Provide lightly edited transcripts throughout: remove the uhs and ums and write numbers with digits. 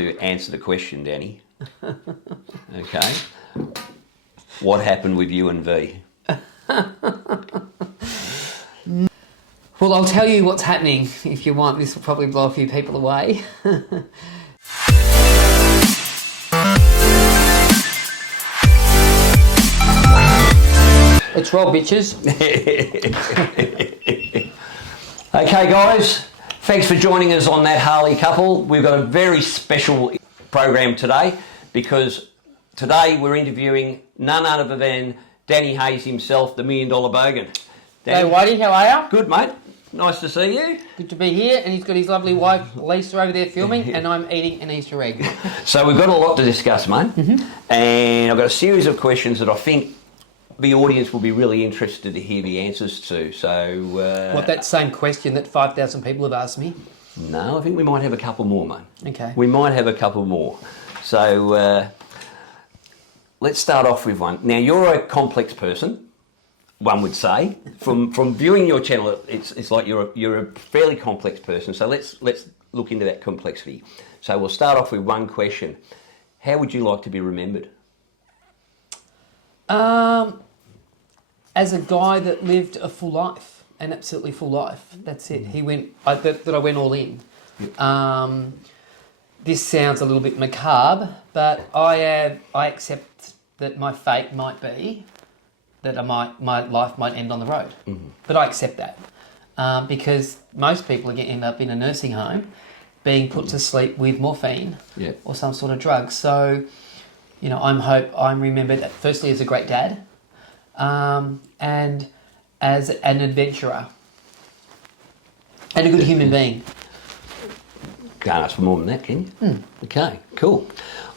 To answer the question, Danny. Okay. What happened with you and V? Well, I'll tell you what's happening if you want. This will probably blow a few people away. Let's roll, bitches. Okay, guys. Thanks for joining us on that Harley Couple. We've got a very special program today because today we're interviewing none other than Danny Hayes himself, the Million Dollar Bogan. Hey, Whitey, how are you? Good, mate. Nice to see you. Good to be here, and he's got his lovely wife Lisa over there filming, and I'm eating an Easter egg. So we've got a lot to discuss, mate, and I've got a series of questions that I think the audience will be really interested to hear the answers to. So, What, that same question that 5,000 people have asked me? No, I think we might have a couple more, mate. Okay. We might have a couple more. So let's start off with one. Now, you're a complex person, one would say. From viewing your channel, it's like you're a fairly complex person. So let's look into that complexity. So we'll start off with one question. How would you like to be remembered? As a guy that lived a full life, an absolutely full life. That's it. I went all in. Yep. This sounds a little bit macabre, but I accept that my fate might be that my life might end on the road. Mm-hmm. But I accept that because most people end up in a nursing home being put to sleep with morphine or some sort of drug. So, I'm remembered firstly as a great dad and as an adventurer and a good human being. Can't ask for more than that, can you? Mm. Okay, cool.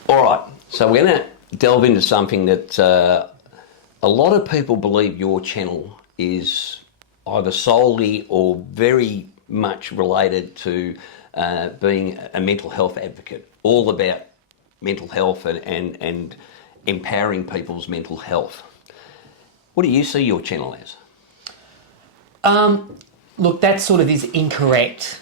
All right, so we're going to delve into something that a lot of people believe your channel is either solely or very much related to being a mental health advocate, all about mental health and empowering people's mental health. What do you see your channel as? Look, that sort of is incorrect.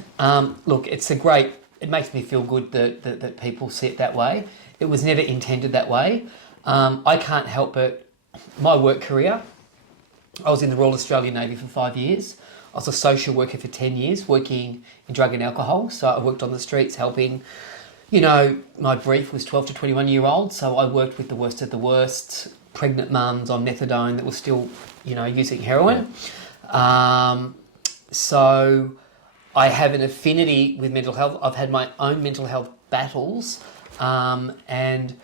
Look, it makes me feel good that people see it that way. It was never intended that way. I can't help but my work career. I was in the Royal Australian Navy for 5 years. I was a social worker for 10 years, working in drug and alcohol. So I worked on the streets helping, my brief was 12 to 21-year-olds. So I worked with the worst of the worst, pregnant mums on methadone that were still, using heroin. Yeah. So I have an affinity with mental health. I've had my own mental health battles. And,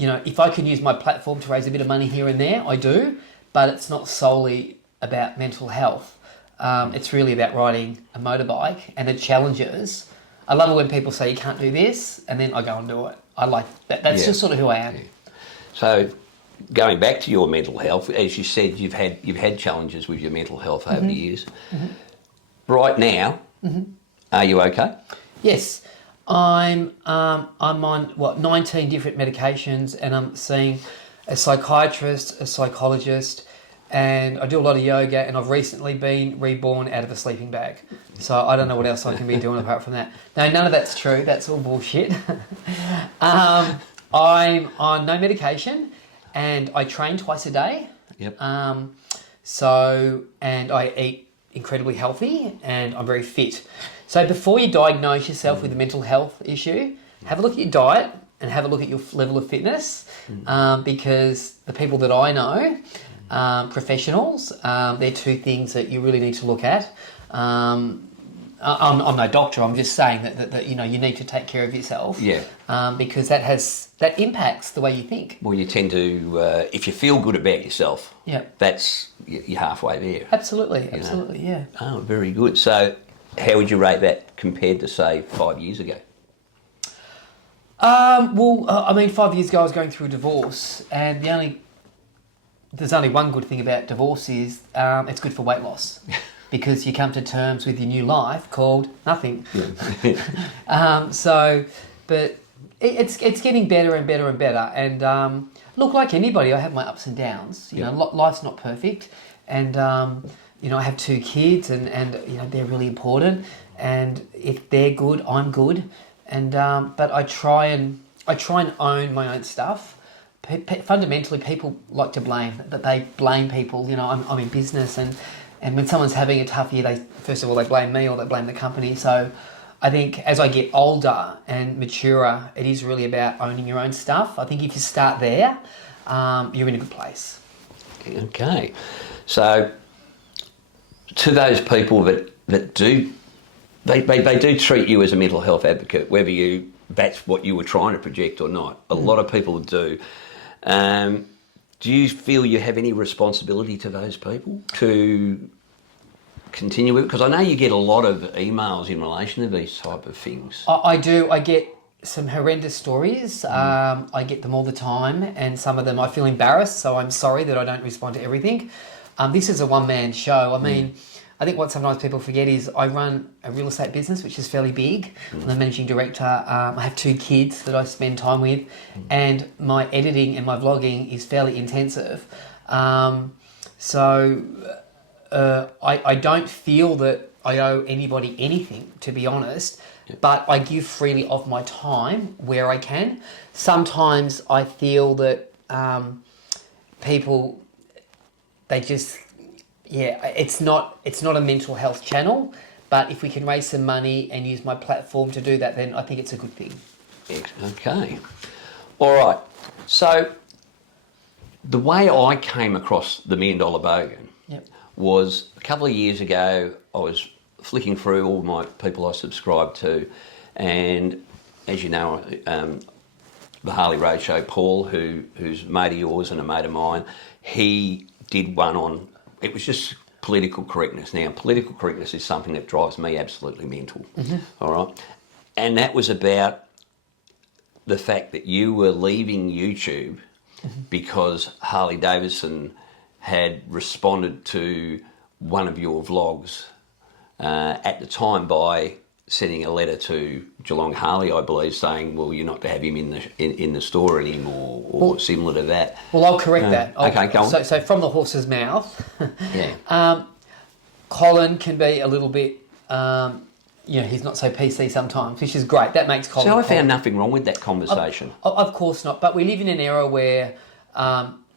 if I can use my platform to raise a bit of money here and there, I do. But it's not solely about mental health. It's really about riding a motorbike and the challenges. I love it when people say you can't do this, and then I go and do it. I like that. That's just sort of who I am. Yeah. So, going back to your mental health, as you said, you've had challenges with your mental health over the years. Mm-hmm. Right now, are you okay? Yes, I'm on 19 different medications, and I'm seeing a psychiatrist, a psychologist, and I do a lot of yoga, and I've recently been reborn out of a sleeping bag. So I don't know what else I can be doing apart from that. No, none of that's true. That's all bullshit. I'm on no medication, and I train twice a day. Yep. And I eat incredibly healthy, and I'm very fit. So before you diagnose yourself with a mental health issue, have a look at your diet and have a look at your level of fitness, because the people that I know, professionals, they're two things that you really need to look at. I'm no doctor. I'm just saying that you need to take care of yourself. Yeah. Because that impacts the way you think. Well, you tend to, if you feel good about yourself, that's you're halfway there. Absolutely, yeah. Oh, very good. So, how would you rate that compared to say 5 years ago? 5 years ago I was going through a divorce, and there's only one good thing about divorce is it's good for weight loss. Because you come to terms with your new life called nothing. Yeah. But it's getting better and better and better. And look, like anybody, I have my ups and downs. You know, life's not perfect. And, I have 2 kids and they're really important. And if they're good, I'm good. but I try and own my own stuff. Fundamentally, people like to blame, but they blame people. You know, I'm in business, and when someone's having a tough year, first of all they blame me or they blame the company. So I think as I get older and maturer, it is really about owning your own stuff. I think if you start there, you're in a good place. Okay, so to those people that do, they do treat you as a mental health advocate, whether that's what you were trying to project or not. A lot of people do. Do you feel you have any responsibility to those people to continue with it? Because I know you get a lot of emails in relation to these type of things. I do. I get some horrendous stories. I get them all the time, and some of them I feel embarrassed, so I'm sorry that I don't respond to everything. This is a one-man show. I mean, I think what sometimes people forget is I run a real estate business, which is fairly big. I'm the managing director. I have 2 kids that I spend time with, and my editing and my vlogging is fairly intensive. So I don't feel that I owe anybody anything, to be honest, but I give freely of my time where I can. Sometimes I feel that people, they just... Yeah, it's not a mental health channel, but if we can raise some money and use my platform to do that, then I think it's a good thing. Okay. All right. So the way I came across the Million Dollar Bogan was a couple of years ago. I was flicking through all my people I subscribed to, and as you know, the Harley Roadshow, Paul, who's a mate of yours and a mate of mine, he did one on... It was just political correctness. Now, political correctness is something that drives me absolutely mental, all right? And that was about the fact that you were leaving YouTube because Harley Davidson had responded to one of your vlogs at the time by sending a letter to Geelong Harley, I believe, saying, well, you're not to have him in the store anymore, or similar to that. Well, I'll correct that. Okay, go on. So from the horse's mouth, Colin can be a little bit, he's not so PC sometimes, which is great. That makes Colin... So I found nothing wrong with that conversation. Of course not, but we live in an era where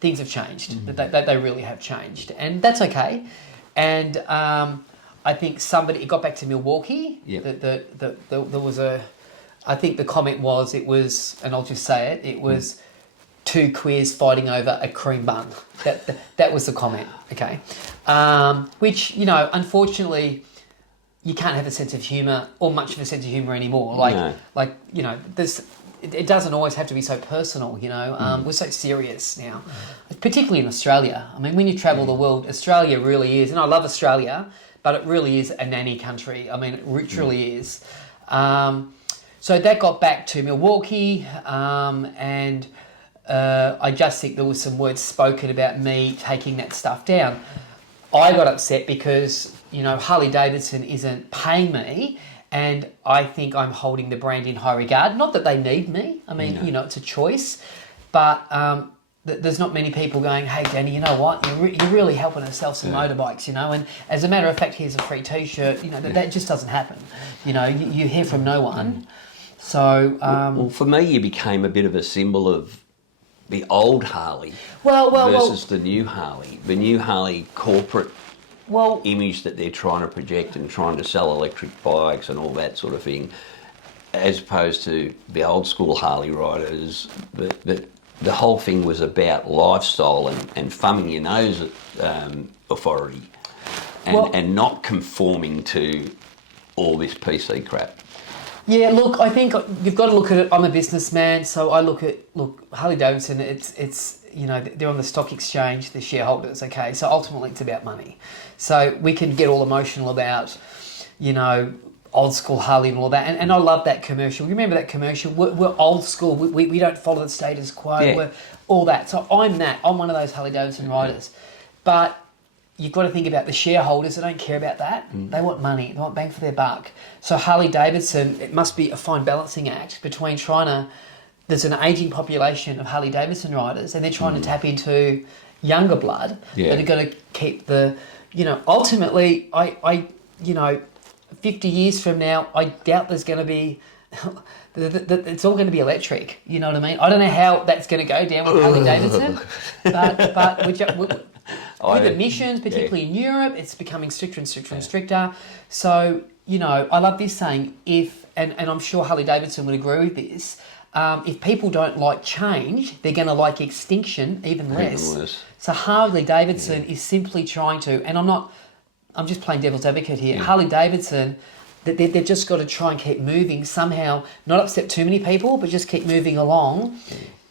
things have changed. They really have changed, and that's okay. And... I think it got back to Milwaukee. There was I think the comment was, and I'll just say it was 2 queers fighting over a cream bun. That was the comment, okay? Which, unfortunately, you can't have a sense of humour, or much of a sense of humour anymore. It doesn't always have to be so personal, We're so serious now, particularly in Australia. I mean, when you travel the world, Australia really is, and I love Australia, but it really is a nanny country. I mean, it literally is. So that got back to Milwaukee, and I just think there was some words spoken about me taking that stuff down. I got upset because, Harley Davidson isn't paying me, and I think I'm holding the brand in high regard. Not that they need me. I mean, it's a choice, but... there's not many people going, hey, Danny, you know what? You're really helping us sell some motorbikes, and as a matter of fact, here's a free T-shirt. That just doesn't happen. You hear from no one. So... well, for me, you became a bit of a symbol of the old Harley versus the new Harley. The new Harley corporate image that they're trying to project and trying to sell electric bikes and all that sort of thing, as opposed to the old school Harley riders that the whole thing was about lifestyle and thumbing your nose at authority and not conforming to all this PC crap. Yeah, look, I think you've got to look at it. I'm a businessman, so I look at Harley Davidson. It's they're on the stock exchange, the shareholders. Okay, so ultimately it's about money. So we can get all emotional about old school Harley and all that, and I love that commercial. You remember that commercial? We're old school. We don't follow the status quo. We're all that. So I'm one of those Harley Davidson riders, but you've got to think about the shareholders. They don't care about that. They want money. They want bang for their buck. So Harley Davidson, it must be a fine balancing act between there's an ageing population of Harley Davidson riders, and they're trying to tap into younger blood that are going to keep the, ultimately, 50 years from now, I doubt there's going to be it's all going to be electric. You know what I mean? I don't know how that's going to go down with Harley Davidson, but with emissions, particularly in Europe, it's becoming stricter and stricter and stricter. So, you know, I love this saying, and I'm sure Harley Davidson would agree with this, if people don't like change, they're going to like extinction even less. So Harley Davidson is simply trying to, and I'm just playing devil's advocate here, Harley Davidson, they've just got to try and keep moving somehow, not upset too many people, but just keep moving along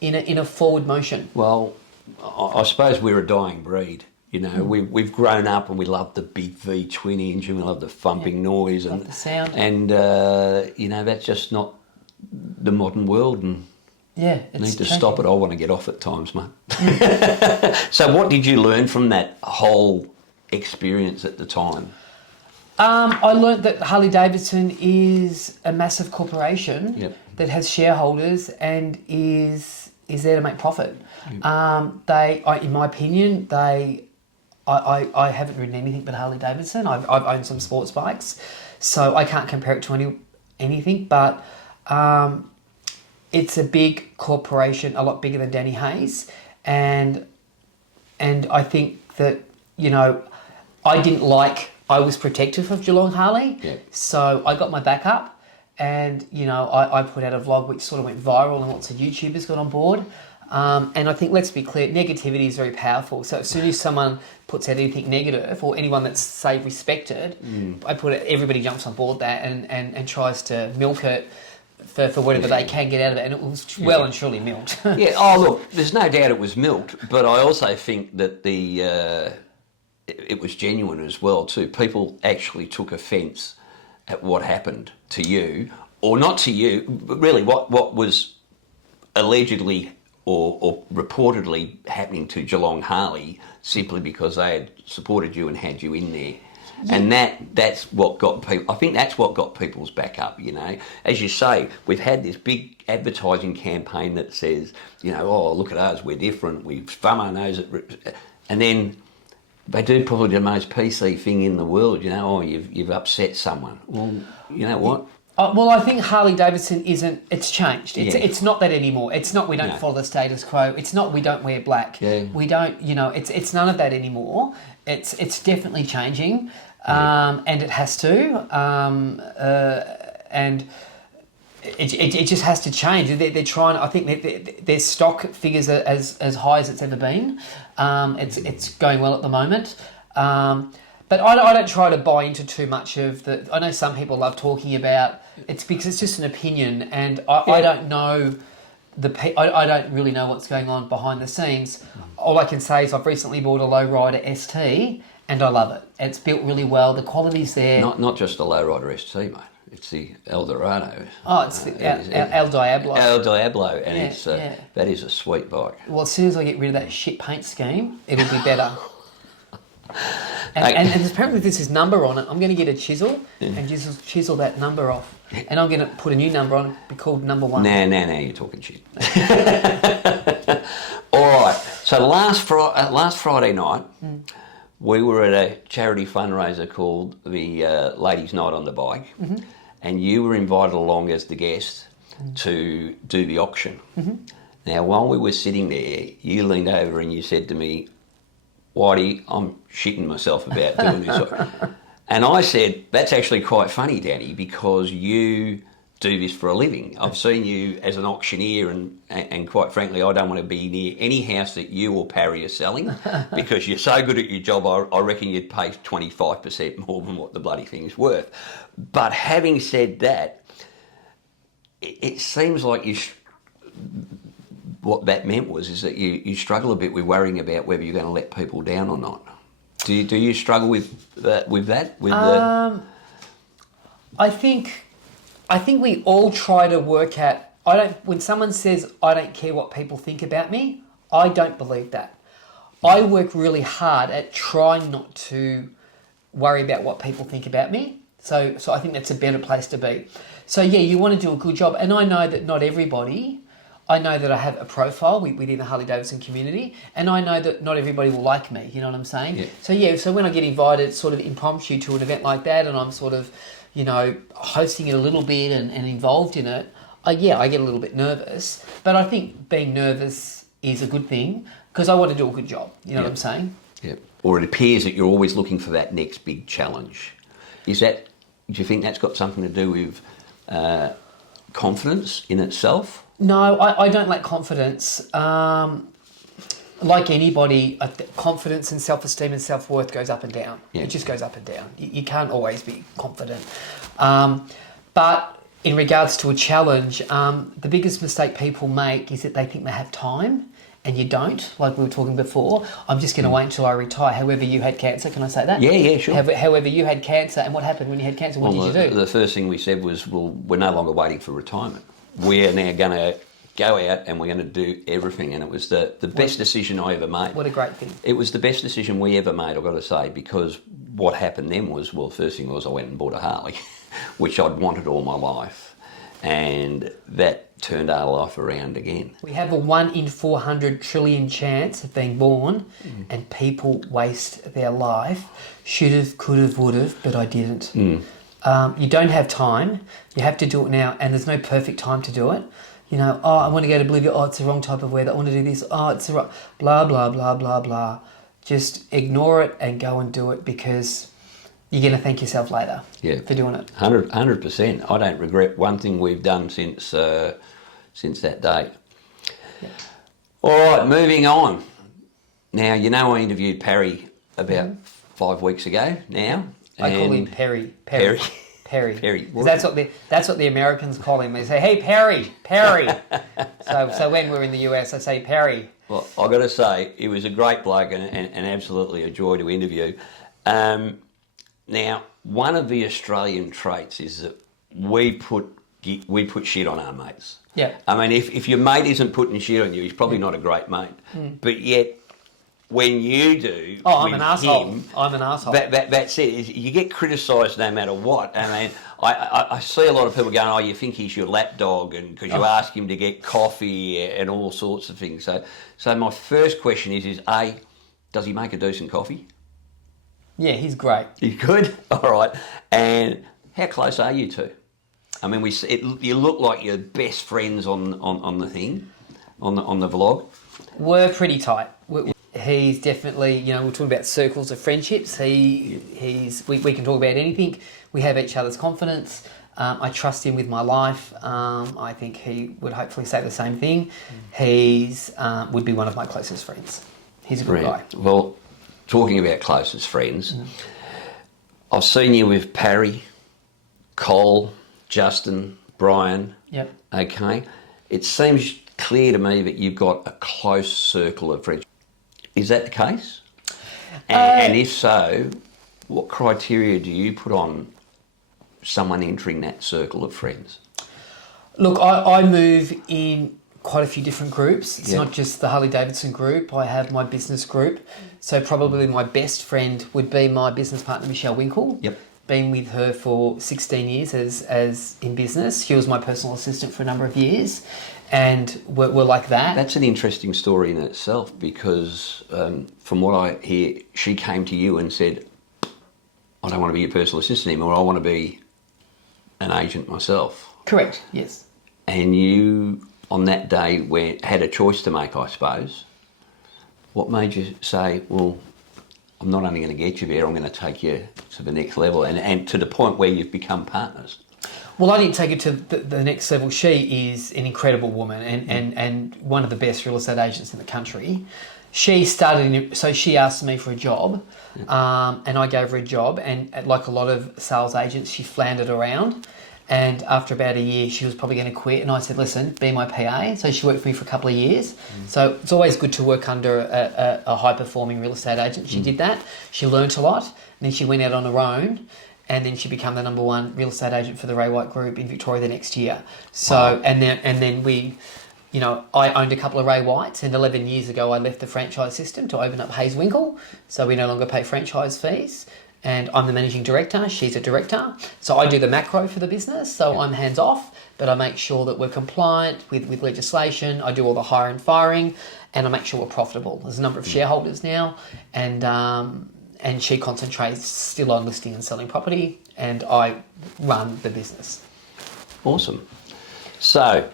in a forward motion. Well, I suppose we're a dying breed. You know, we've grown up and we love the big V twin engine, we love the thumping noise and love the sound. And you know, that's just not the modern world, and it's need to stop it. I want to get off at times, mate. So, what did you learn from that whole experience at the time? I learned that Harley Davidson is a massive corporation that has shareholders and is there to make profit. In my opinion, I haven't ridden anything but Harley Davidson. I've owned some sports bikes, so I can't compare it to anything. But it's a big corporation, a lot bigger than Danny Hayes, and I think that, you know, I was protective of Geelong Harley, so I got my back up, and, you know, I put out a vlog which sort of went viral and lots of YouTubers got on board. And I think, let's be clear, negativity is very powerful. So as soon as someone puts out anything negative, or anyone that's, say, respected, everybody jumps on board that and tries to milk it for whatever they can get out of it. And it was well and truly milked. Look, there's no doubt it was milked, but I also think that it was genuine as well too. People actually took offence at what happened to you, or not to you, but really what was allegedly or reportedly happening to Geelong Harley, simply because they had supported you and had you in there. And that's what got people, I think that's what got people's back up, you know. As you say, we've had this big advertising campaign that says, you know, oh, look at us, we're different, we thumb our nose at... And then they do probably the most PC thing in the world, you know, oh, you've upset someone. Well, you know what? Well, I think Harley Davidson it's changed. It's not that anymore. It's not we don't follow the status quo. It's not we don't wear black. We don't, you know, it's none of that anymore. It's definitely changing, and it has to, and it just has to change. They're trying, I think their stock figures are as high as it's ever been. It's going well at the moment. But I don't try to buy into too much of the... I know some people love talking about... It's because it's just an opinion, and I don't know... I don't really know what's going on behind the scenes. All I can say is I've recently bought a lowrider ST, and I love it. It's built really well. The quality's there. Not just the lowrider ST, mate. It's the Eldorado. Oh, it's the El Diablo. El Diablo, and that is a sweet bike. Well, as soon as I get rid of that shit paint scheme, it'll be better. And apparently there's his number on it. I'm going to get a chisel and just chisel that number off. And I'm going to put a new number on it, be called number 1. Nah, you're talking shit. All right, so last Friday night, we were at a charity fundraiser called the Ladies' Night on the Bike, and you were invited along as the guest to do the auction. Now, while we were sitting there, you leaned over and you said to me, Whitey, I'm shitting myself about doing this. And I said, that's actually quite funny, Danny, because you do this for a living. I've seen you as an auctioneer, and quite frankly, I don't want to be near any house that you or Parry are selling, because you're so good at your job, I reckon you'd pay 25% more than what the bloody thing's worth. But having said that, it seems like what that meant is that you struggle a bit with worrying about whether you're going to let people down or not. Do you struggle with that? I think we all try to work at... When someone says, I don't care what people think about me, I don't believe that. I work really hard at trying not to worry about what people think about me. So I think that's a better place to be. So yeah, you want to do a good job. And I know that not everybody... I know that I have a profile within the Harley Davidson community, and I know that not everybody will like me, you know what I'm saying? So when I get invited sort of impromptu to an event like that, and I'm sort of hosting it a little bit and involved in it, I get a little bit nervous. But I think being nervous is a good thing because I want to do a good job. You know what I'm saying? Yeah. Or it appears that you're always looking for that next big challenge. Do you think that's got something to do with confidence in itself? No, I don't lack confidence. Like anybody, confidence and self-esteem and self-worth goes up and down. Yeah. It just goes up and down. You can't always be confident. But in regards to a challenge, the biggest mistake people make is that they think they have time and you don't, like we were talking before. I'm just going to wait until I retire. However, you had cancer. Can I say that? Yeah, sure. However, you had cancer, and what happened when you had cancer? What did you do? The first thing we said was, well, we're no longer waiting for retirement. We're now going to go out and we're going to do everything. And it was the best decision I ever made. What a great thing. It was the best decision we ever made, I've got to say, because what happened then was, well, first thing was I went and bought a Harley, which I'd wanted all my life. And that turned our life around again. We have a 1 in 400 trillion chance of being born, and people waste their life. Should have, could have, would have, but I didn't. You don't have time. You have to do it now, and there's no perfect time to do it. I want to go to Bolivia. Oh, it's the wrong type of weather. I want to do this. Oh, it's the right... Blah, blah, blah, blah, blah. Just ignore it and go and do it because you're going to thank yourself later for doing it. 100%. I don't regret one thing we've done since that date. Yeah. All right, moving on. Now, I interviewed Perry about 5 weeks ago now. I call him Perry. Perry. Perry. That's what the Americans call him. They say, "Hey, Perry." So when we're in the US, I say Perry. Well, I've got to say, he was a great bloke and absolutely a joy to interview. Now, one of the Australian traits is that we put shit on our mates. Yeah. I mean, if your mate isn't putting shit on you, he's probably not a great mate. But yet, when you do, I'm an asshole. I'm an asshole. That's it. You get criticised no matter what. I mean, I see a lot of people going, "Oh, you think he's your lapdog," and because you ask him to get coffee and all sorts of things. So my first question is A, does he make a decent coffee? Yeah, he's great. He's good? All right. And how close are you two? I mean, you look like you're best friends on the thing, on the vlog. We're pretty tight. He's definitely, we're talking about circles of friendships. We can talk about anything. We have each other's confidence. I trust him with my life. I think he would hopefully say the same thing. He's would be one of my closest friends. He's a good guy. Well, talking about closest friends, I've seen you with Parry, Cole, Justin, Brian. Yep. Okay. It seems clear to me that you've got a close circle of friends. Is that the case? And if so, what criteria do you put on someone entering that circle of friends? Look, I move in quite a few different groups. It's not just the Harley Davidson group. I have my business group. So probably my best friend would be my business partner, Michelle Winkle. Yep. Been with her for 16 years as in business. She was my personal assistant for a number of years. And we're like that. That's an interesting story in itself because from what I hear, she came to you and said, "I don't want to be your personal assistant anymore. I want to be an agent myself." Correct, yes. And you, on that day, had a choice to make, I suppose. What made you say, well, I'm not only going to get you there, I'm going to take you to the next level and to the point where you've become partners? Well, I didn't take it to the next level. She is an incredible woman and one of the best real estate agents in the country. She she asked me for a job and I gave her a job, and like a lot of sales agents, she floundered around, and after about a year she was probably going to quit, and I said, "Listen, be my PA." So she worked for me for a couple of years. So it's always good to work under a high-performing real estate agent. She did that. She learnt a lot, and then she went out on her own. And then she became the number one real estate agent for the Ray White Group in Victoria the next year. So, wow. and then we, I owned a couple of Ray Whites, and 11 years ago I left the franchise system to open up Hayes Winkle. So we no longer pay franchise fees, and I'm the managing director. She's a director. So I do the macro for the business. So I'm hands off, but I make sure that we're compliant with legislation. I do all the hiring and firing, and I make sure we're profitable. There's a number of shareholders now, and she concentrates still on listing and selling property, and I run the business. Awesome. So,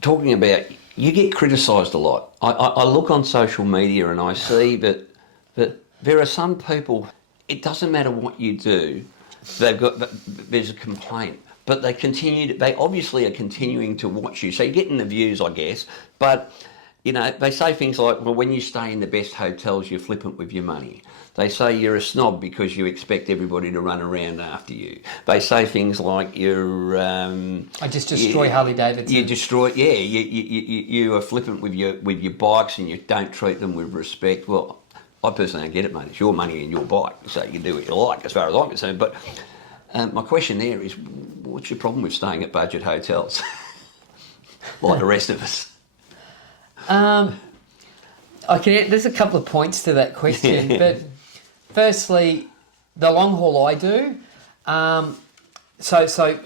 talking about, you get criticised a lot. I look on social media and I see that there are some people, it doesn't matter what you do, there's a complaint, but they obviously are continuing to watch you. So you're getting the views, I guess, but you know, they say things like, well, when you stay in the best hotels, you're flippant with your money. They say you're a snob because you expect everybody to run around after you. They say things like you're... I just destroy Harley Davidson. You destroy... Yeah, you are flippant with your bikes and you don't treat them with respect. Well, I personally don't get it, mate. It's your money and your bike, so you can do what you like as far as I'm concerned. But my question there is, what's your problem with staying at budget hotels like the rest of us? There's a couple of points to that question, but firstly, the long haul I do. So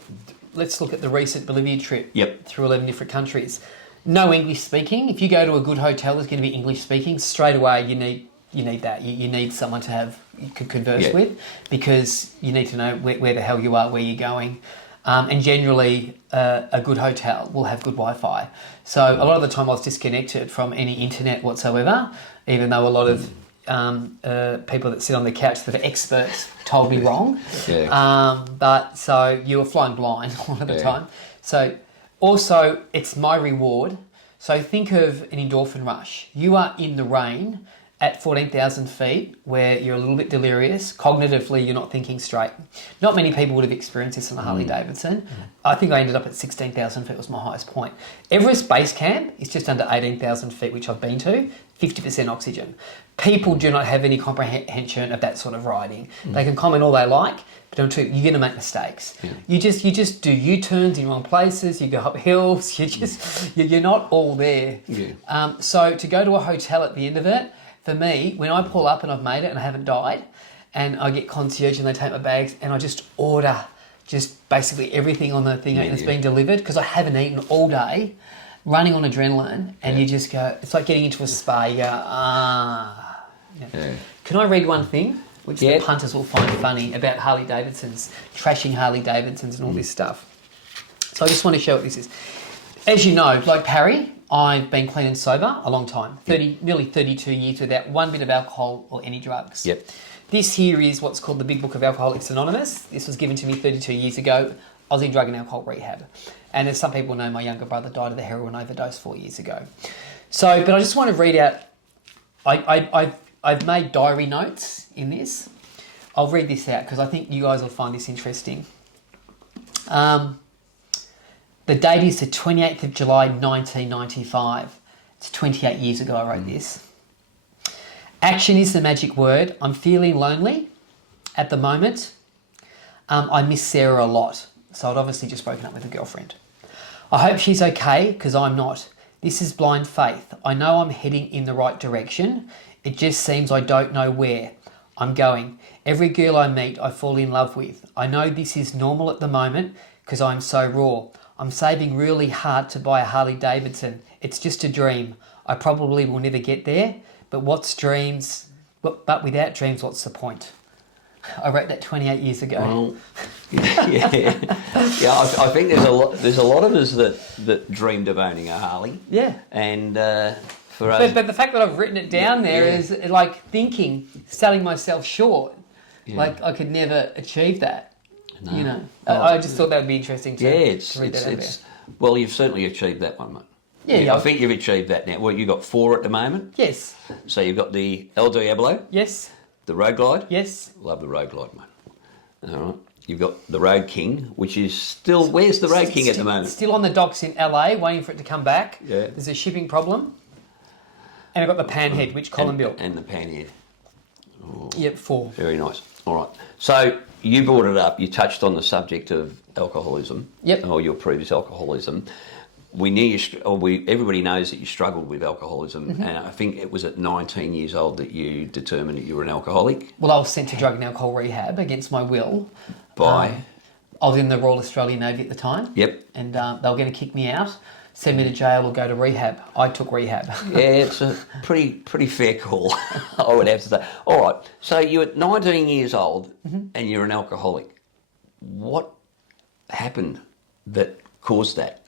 let's look at the recent Bolivia trip. Yep. Through 11 different countries. No English speaking. If you go to a good hotel, there's going to be English speaking. Straight away, you need that. You need someone you could converse with, because you need to know where the hell you are, where you're going. And generally, a good hotel will have good Wi-Fi. So a lot of the time I was disconnected from any internet whatsoever, even though a lot of people that sit on the couch that are experts told me wrong. Yeah. But so you were flying blind a lot of the time. So also, it's my reward. So think of an endorphin rush. You are in the rain at 14,000 feet where you're a little bit delirious. Cognitively, you're not thinking straight. Not many people would have experienced this on a Harley Davidson. I think I ended up at 16,000 feet was my highest point. Everest Base Camp is just under 18,000 feet, which I've been to, 50% oxygen. People do not have any comprehension of that sort of riding. They can comment all they like, but until you're going to make mistakes. You just do U-turns in wrong places, you go up hills, you're not all there. So to go to a hotel at the end of it, for me, when I pull up and I've made it and I haven't died, and I get concierge and they take my bags and I just order just basically everything on the thing and it's being delivered, because I haven't eaten all day, running on adrenaline, and you just go, it's like getting into a spa, you go, Can I read one thing, which the punters will find funny, about Harley Davidsons, trashing Harley Davidsons and all this stuff. So I just want to show what this is. As you know, like Parry, I've been clean and sober a long time, nearly 32 years without one bit of alcohol or any drugs. This here is what's called the Big Book of Alcoholics Anonymous. This was given to me 32 years ago. I was in drug and alcohol rehab. And as some people know, my younger brother died of a heroin overdose 4 years ago. So, but I just want to read out, I've made diary notes in this. I'll read this out because I think you guys will find this interesting. The date is the 28th of July, 1995. It's 28 years ago I wrote this. Action is the magic word. I'm feeling lonely at the moment. I miss Sarah a lot. So I'd obviously just broken up with a girlfriend. I hope she's okay, because I'm not. This is blind faith. I know I'm heading in the right direction. It just seems I don't know where I'm going. Every girl I meet, I fall in love with. I know this is normal at the moment because I'm so raw. I'm saving really hard to buy a Harley Davidson. It's just a dream. I probably will never get there, but what's dreams? But without dreams, what's the point? I wrote that 28 years ago. Well, I think there's a lot of us that dreamed of owning a Harley. Yeah. And for us, but the fact that I've written it down there is like thinking, selling myself short. Like I could never achieve that. No. You know, I just thought that would be interesting to read that out. Well, you've certainly achieved that one, mate. Yeah, I think you've achieved that now. Well, you've got 4 at the moment. Yes. So you've got the El Diablo. Yes. The Road Glide. Yes. Love the Road Glide, mate. All right. You've got the Road King, which is still... Where's the Road King at the moment? Still on the docks in LA, waiting for it to come back. Yeah. There's a shipping problem. And I've got the Panhead, which Colin built. And the Panhead. Oh. Yep, 4. Very nice. All right. So you brought it up. You touched on the subject of alcoholism. Yep. Or your previous alcoholism. Everybody knows that you struggled with alcoholism, and I think it was at 19 years old that you determined that you were an alcoholic. Well, I was sent to drug and alcohol rehab against my will. By? I was in the Royal Australian Navy at the time. Yep. And they were going to kick me out. send me to jail or go to rehab. I took rehab. Yeah, it's a pretty fair call, I would have to say. All right, so you're at 19 years old and you're an alcoholic. What happened that caused that?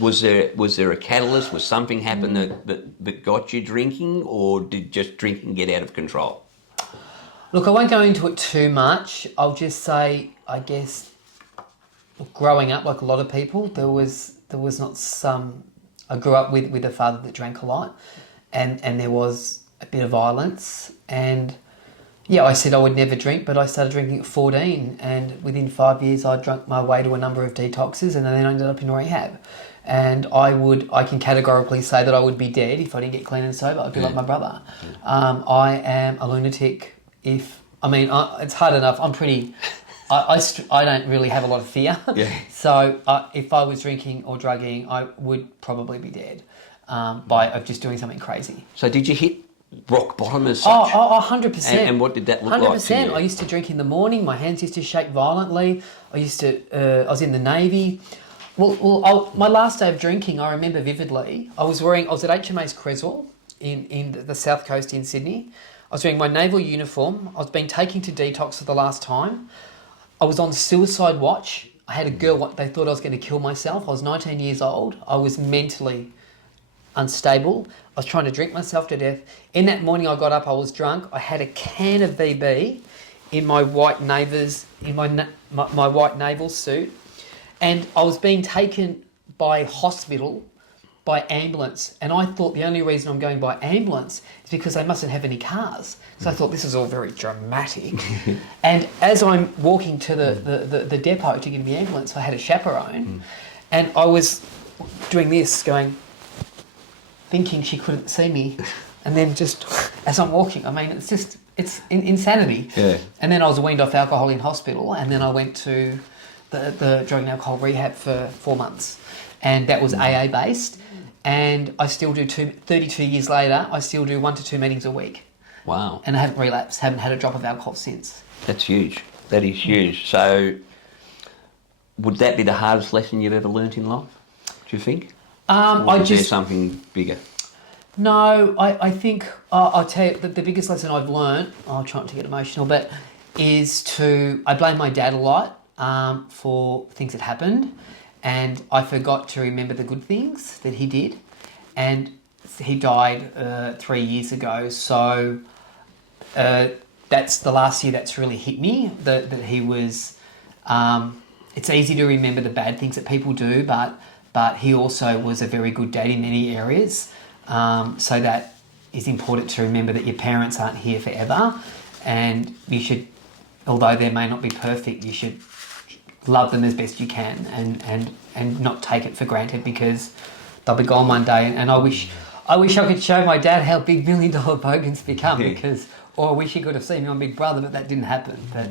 Was there a catalyst? Was something happen that got you drinking, or did just drinking get out of control? Look, I won't go into it too much. I'll just say, I guess, growing up, like a lot of people, there was not some. I grew up with a father that drank a lot, and there was a bit of violence. And yeah, I said I would never drink, but I started drinking at 14, and within 5 years, I drank my way to a number of detoxes, and then I ended up in rehab. And I can categorically say that I would be dead if I didn't get clean and sober. I'd be like my brother. I am a lunatic. It's hard enough. I'm pretty. I don't really have a lot of fear. Yeah. So if I was drinking or drugging, I would probably be dead of just doing something crazy. So did you hit rock bottom as such? Oh, 100%. And what did that look like to you? 100%. I used to drink in the morning. My hands used to shake violently. I was in the Navy. My last day of drinking, I remember vividly. I was at HMAS Creswell in the south coast in Sydney. I was wearing my naval uniform. I was being taken to detox for the last time. I was on suicide watch. I had a girl, they thought I was going to kill myself. I was 19 years old. I was mentally unstable. I was trying to drink myself to death. In that morning I got up, I was drunk. I had a can of VB in my white my white naval suit. And I was being taken by hospital, by ambulance. And I thought the only reason I'm going by ambulance is because they mustn't have any cars. So I thought this is all very dramatic. And as I'm walking to the depot to get the ambulance, I had a chaperone. And I was doing this, thinking she couldn't see me. And then just as I'm walking, it's insanity. Yeah. And then I was weaned off alcohol in hospital. And then I went to the drug and alcohol rehab for 4 months, and that was AA based, and I still do 32 years later, I still do 1 to 2 meetings a week. Wow. And I haven't relapsed, haven't had a drop of alcohol since. That's huge. That is huge. So would that be the hardest lesson you've ever learnt in life, do you think? Or is there something bigger? No, I think, I'll tell you, the biggest lesson I've learnt, I'll try not to get emotional, but I blame my dad a lot for things that happened, and I forgot to remember the good things that he did, and he died 3 years ago, so that's the last year that's really hit me, that he was, it's easy to remember the bad things that people do, but he also was a very good dad in many areas, so that is important to remember, that your parents aren't here forever, and you should, although they may not be perfect, you should love them as best you can, and not take it for granted, because they'll be gone one day. And I wish I could show my dad how big Million Dollar Bogan's become, or I wish he could have seen me on Big Brother, but that didn't happen. But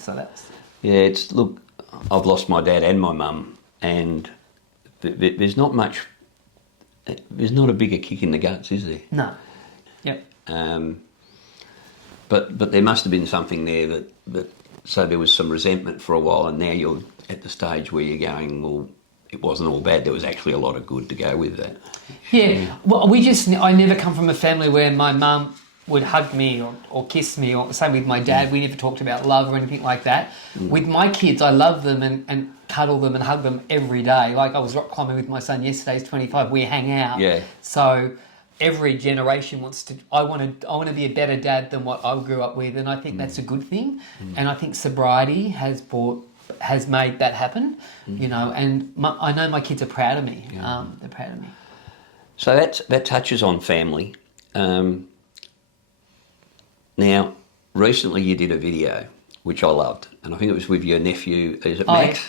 so that's. Yeah, look, I've lost my dad and my mum, and there's not much. There's not a bigger kick in the guts, is there? No. Yep. But there must have been something there that. So there was some resentment for a while, and now you're at the stage where you're going, well, it wasn't all bad. There was actually a lot of good to go with that. Yeah. Well, I never come from a family where my mum would hug me or kiss me, or same with my dad. We never talked about love or anything like that. With my kids, I love them and cuddle them and hug them every day. Like I was rock climbing with my son yesterday, he's 25, we hang out. Yeah. So every generation I want to be a better dad than what I grew up with, and I think that's a good thing. And I think sobriety has made that happen, and I know my kids are proud of me. Yeah. They're proud of me. So that touches on family. Now, recently you did a video which I loved, and I think it was with your nephew. Is it Max?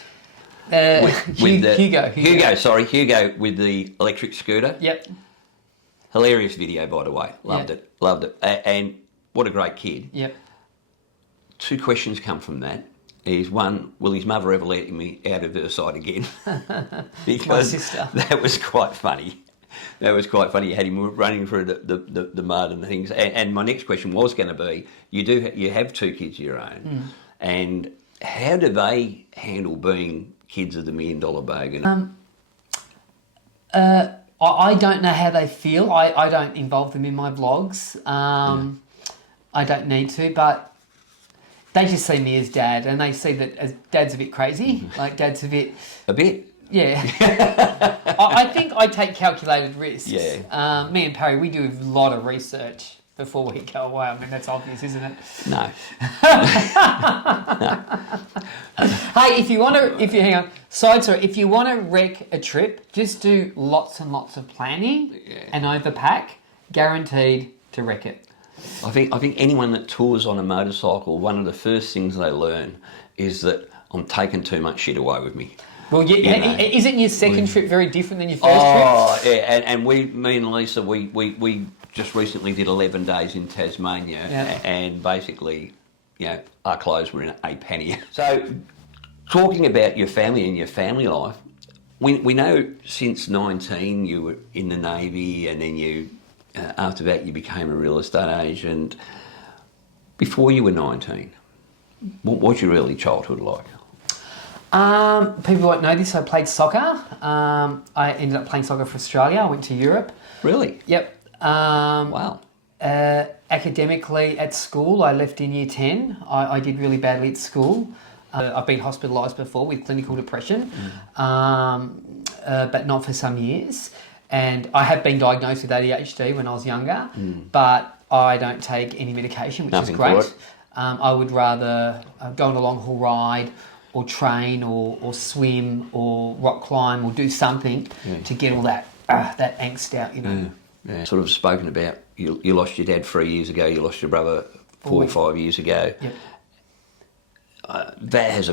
Hugo with the electric scooter. Yep. Hilarious video, by the way. Loved it. And what a great kid. Yep. 2 questions come from that. Is one, will his mother ever let me out of her sight again? Because my sister. That was quite funny. You had him running through the mud and things. And my next question was going to be, you have 2 kids of your own. And how do they handle being kids of the Million Dollar Bogan? I don't know how they feel. I don't involve them in my vlogs. I don't need to, but they just see me as dad, and they see that as dad's a bit crazy. Like dad's a bit. A bit. Yeah. I think I take calculated risks. Yeah. Me and Perry, we do a lot of research before we go away. I mean, that's obvious, isn't it? No. Hey, if you want to wreck a trip, just do lots and lots of planning and overpack, guaranteed to wreck it. I think anyone that tours on a motorcycle, one of the first things they learn is that I'm taking too much shit away with me. Well, isn't your second trip very different than your first trip? Oh, yeah, and me and Lisa, we just recently did 11 days in Tasmania, and basically, our clothes were in a pannier. So, talking about your family and your family life, we know since 19 you were in the Navy, and then you, after that, you became a real estate agent. Before you were 19, what was your early childhood like? People won't know this. I played soccer. I ended up playing soccer for Australia. I went to Europe. Really? Yep. Wow. Academically at school, I left in year 10. I did really badly at school. I've been hospitalised before with clinical depression, but not for some years. And I have been diagnosed with ADHD when I was younger, but I don't take any medication, which Nothing is great. for it. I would rather go on a long haul ride, or train, or swim, or rock climb, or do something to get all that angst out, Yeah. Sort of spoken about, you lost your dad 3 years ago, you lost your brother 4 or 5 years ago. Yep. That has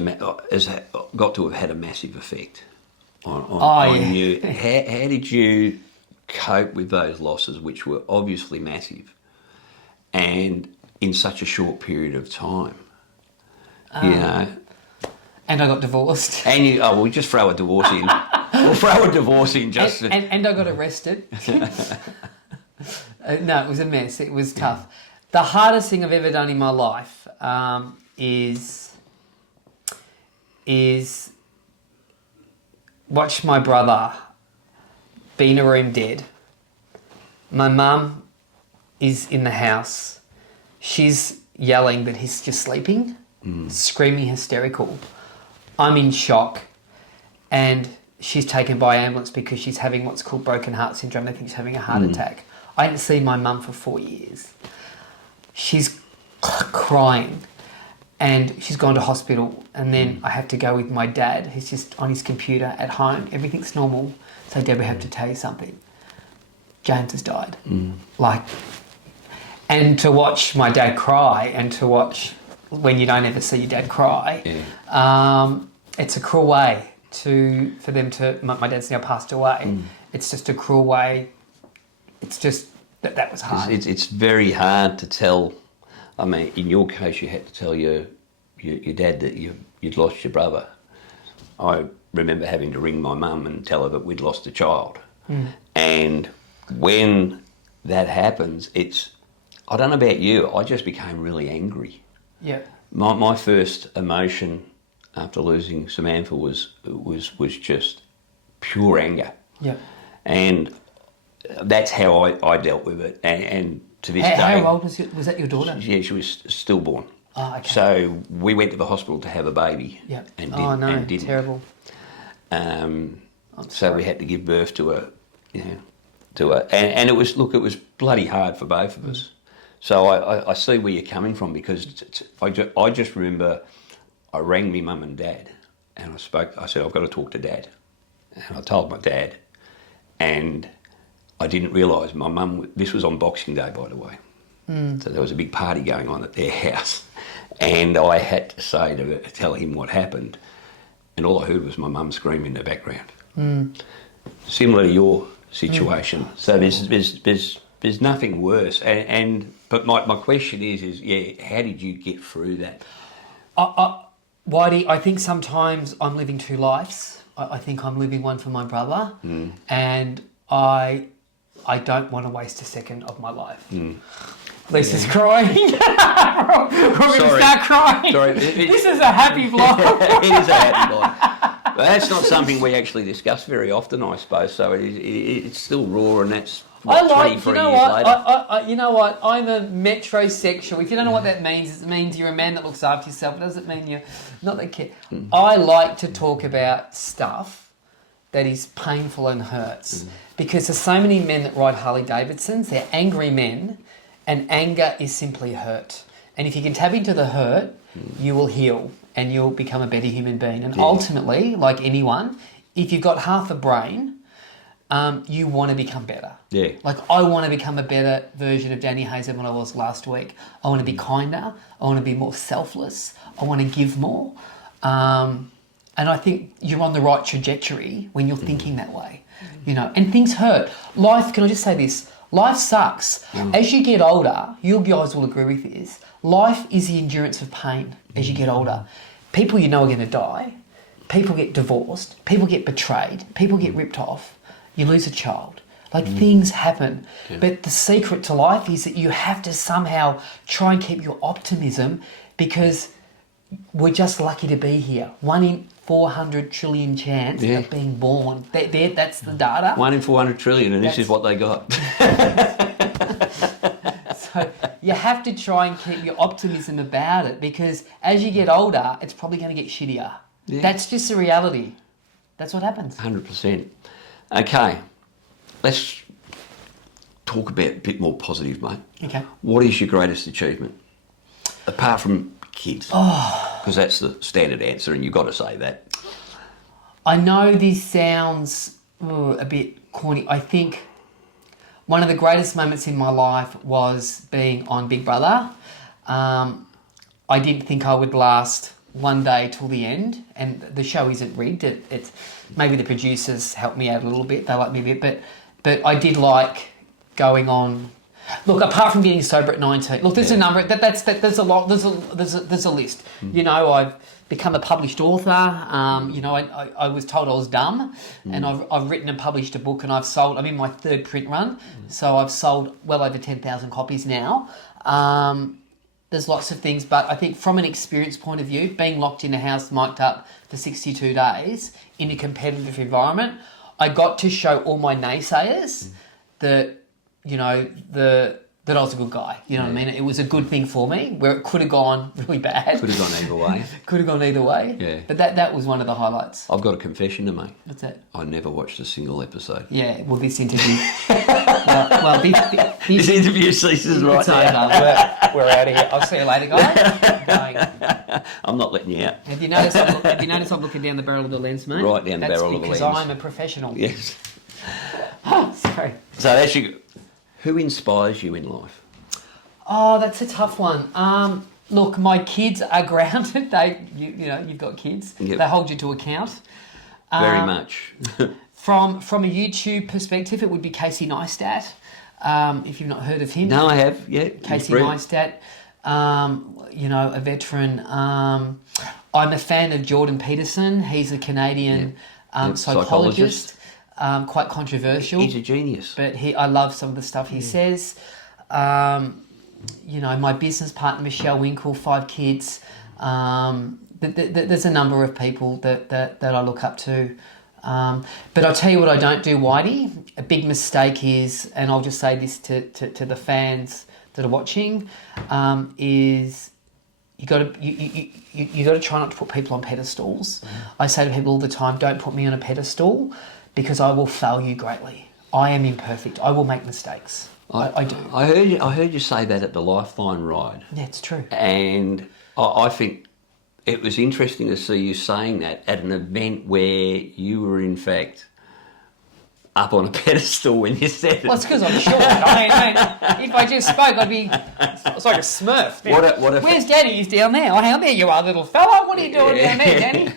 got to have had a massive effect on you. How did you cope with those losses, which were obviously massive, and in such a short period of time? And I got divorced. And we'll just throw a divorce in. We'll throw a divorce in just... And I got arrested. No, it was a mess. It was tough. The hardest thing I've ever done in my life is watch my brother be in a room dead. My mum is in the house. She's yelling that he's just sleeping, screaming hysterical. I'm in shock, and she's taken by ambulance because she's having what's called broken heart syndrome. They think she's having a heart attack. I hadn't seen my mum for 4 years. She's crying, and she's gone to hospital, and then I have to go with my dad, who's just on his computer at home. Everything's normal. So, Dad, we have to tell you something. James has died. And to watch my dad cry, and to watch when you don't ever see your dad cry, it's a cruel way for them to... My dad's now passed away. It's just a cruel way. It's just that was hard. It's very hard to tell. I mean, in your case, you had to tell your dad that you'd lost your brother. I remember having to ring my mum and tell her that we'd lost a child. And when that happens, I don't know about you, I just became really angry. Yeah. My first emotion after losing Samantha was just pure anger. Yeah. And that's how I dealt with it. And to this day... How old was it? Was that your daughter? Yeah, she was stillborn. Oh, okay. So we went to the hospital to have a baby. Yeah. And didn't. Terrible. So we had to give birth to her, and it was bloody hard for both of us. So I see where you're coming from, because I just remember I rang me mum and dad, and I said, I've got to talk to Dad. And I told my dad, and I didn't realise my mum, this was on Boxing Day, by the way. So there was a big party going on at their house, and I had to tell him what happened, and all I heard was my mum screaming in the background. Similar to your situation. So there's nothing worse. But my question is how did you get through that? Whitey, I think sometimes I'm living two lives. I think I'm living one for my brother, and I don't want to waste a second of my life. Lisa's crying. We're going to start crying. Sorry. This is a happy vlog. It is a happy vlog. But that's not something we actually discuss very often, I suppose. So it's still raw, and that's what, 23 years later. You know what? I'm a metrosexual. If you don't know what that means, it means you're a man that looks after yourself. It doesn't mean you're not that kid. I like to talk about stuff that is painful and hurts, because there's so many men that ride Harley Davidsons. They're angry men, and anger is simply hurt. And if you can tap into the hurt, you will heal and you'll become a better human being. And ultimately, like anyone, if you've got half a brain, you want to become better. Yeah. Like, I want to become a better version of Danny Hayes than what I was last week. I want to be kinder. I want to be more selfless. I want to give more. And I think you're on the right trajectory when you're thinking that way. You know, and things hurt. Life, can I just say this? Life sucks. As you get older, you guys will agree with this, life is the endurance of pain as you get older. People you know are going to die. People get divorced. People get betrayed. People get ripped off. You lose a child. Like, things happen. Yeah. But the secret to life is that you have to somehow try and keep your optimism, because we're just lucky to be here. 1 in 400 trillion chance of being born. That's the data. 1 in 400 trillion, and this is what they got. So you have to try and keep your optimism about it, because as you get older, it's probably going to get shittier. Yeah. That's just the reality. That's what happens. 100%. Okay, let's talk about a bit more positive, mate. Okay. What is your greatest achievement, apart from kids? Because that's the standard answer, and you've got to say that. I know this sounds a bit corny. I think one of the greatest moments in my life was being on Big Brother. I didn't think I would last one day till the end, and the show isn't rigged. It's maybe the producers helped me out a little bit. They like me a bit, but I did like going on. Look, apart from getting sober at 19, look, there's a number. There's a lot. There's a list. You know, I've become a published author. You know, I was told I was dumb, and I've written and published a book, and I've sold. I'm in my 3rd print run, so I've sold well over 10,000 copies now. There's lots of things, but I think from an experience point of view, being locked in a house, mic'd up for 62 days in a competitive environment, I got to show all my naysayers that, you know, that I was a good guy. You know what I mean? It was a good thing for me, where it could have gone really bad. Could have gone either way. Could have gone either way. Yeah. But that was one of the highlights. I've got a confession to make. What's that? I never watched a single episode. Yeah, well, this interview... this interview ceases right now. We're out of here. I'll see you later, guys. I'm not letting you out. Have you noticed I'm looking down the barrel of the lens, mate? Right down the barrel of the lens. That's because I'm a professional. Yes. Sorry. So that's your... Who inspires you in life? Oh, that's a tough one. Look, my kids are grounded. You know, you've got kids. Yep. They hold you to account. Very much. From a YouTube perspective, it would be Casey Neistat. If you've not heard of him. No, I have. Yeah. Casey Neistat. You know, a veteran. I'm a fan of Jordan Peterson. He's a Canadian psychologist. Quite controversial. He's a genius. But I love some of the stuff he says. You know, my business partner, Michelle Winkle, 5 kids. There's a number of people that I look up to. But I'll tell you what I don't do, Whitey. A big mistake is, and I'll just say this to the fans that are watching, is you got to try not to put people on pedestals. I say to people all the time, don't put me on a pedestal, because I will fail you greatly. I am imperfect. I will make mistakes. I do. I heard you say that at the Lifeline ride. Yeah, it's true. And I think it was interesting to see you saying that at an event where you were in fact up on a pedestal when you said it. Well, it's because I'm short. I mean, if I just spoke, I'd be... It's like a smurf. Where's Danny? He's down there. Oh, how there you are, little fella. What are you doing down there, Danny?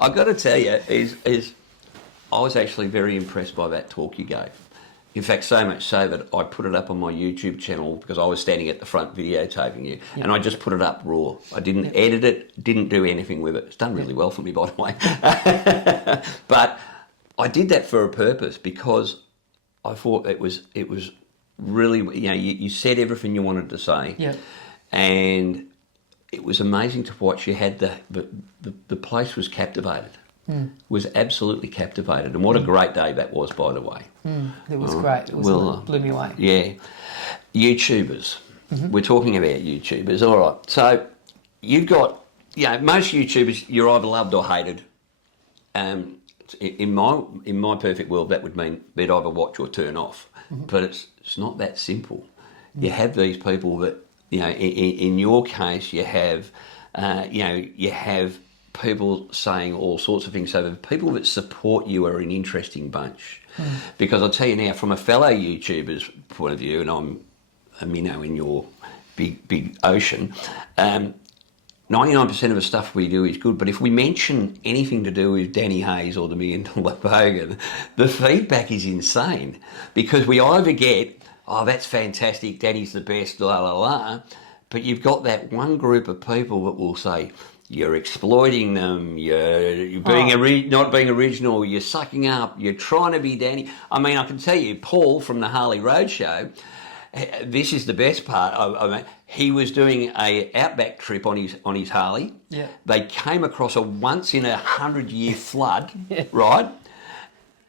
I've got to tell you, is I was actually very impressed by that talk you gave. In fact, so much so that I put it up on my YouTube channel, because I was standing at the front videotaping you, and I just put it up raw. I didn't edit it, didn't do anything with it. It's done really well for me, by the way. But I did that for a purpose, because I thought it was really, you know, you said everything you wanted to say. Yeah. And it was amazing to watch. You had the place was captivated. was absolutely captivated. And what a great day that was, by the way. It was great. It was, blew me away. Yeah. YouTubers. We're talking about YouTubers. All right. So you've got, most YouTubers, you're either loved or hated. In my perfect world, that would mean they'd either watch or turn off. But it's not that simple. You have these people that, in your case, you have people saying all sorts of things. So the people that support you are an interesting bunch. Because I'll tell you now, from a fellow YouTuber's point of view, and I'm a minnow in your big ocean, 99% of the stuff we do is good, but if we mention anything to do with Danny Hayes or the Million Dollar Bogan, the feedback is insane, because we either get, oh, that's fantastic, Danny's the best, la la la, but you've got that one group of people that will say, you're exploiting them, you're being not being original, you're sucking up, you're trying to be Danny. I mean, I can tell you, Paul from the Harley Roadshow, this is the best part. I mean, he was doing a outback trip on his Harley. Yeah. They came across a once in 100-year flood, right?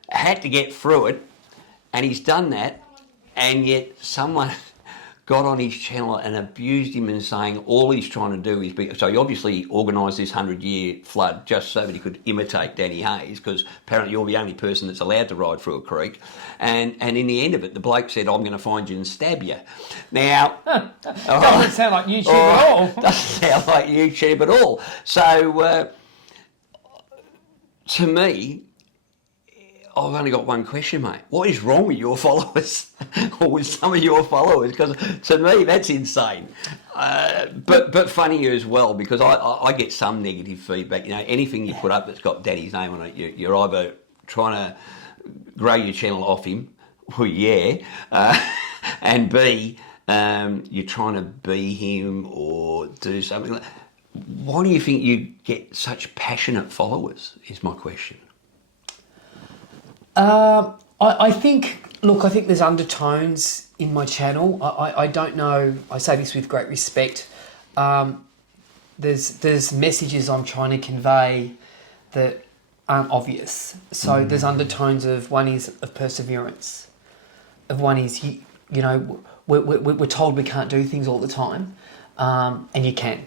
Had to get through it, and he's done that, and yet someone got on his channel and abused him and saying all he's trying to do is so he obviously organised this 100-year flood just so that he could imitate Danny Hayes, because apparently you're the only person that's allowed to ride through a creek, and in the end of it the bloke said, I'm going to find you and stab you. Now doesn't sound like YouTube at all. Doesn't sound like YouTube at all. So to me, I've only got one question, mate. What is wrong with your followers, or with some of your followers? Because to me, that's insane. But funny as well, because I get some negative feedback. Anything you put up that's got Danny's name on it, you're either trying to grow your channel off him, and B, you're trying to be him or do something like. Why do you think you get such passionate followers? Is my question. I think there's undertones in my channel. I don't know, I say this with great respect. There's messages I'm trying to convey that aren't obvious. So there's undertones of, one is of perseverance, of one is, we're told we can't do things all the time, and you can.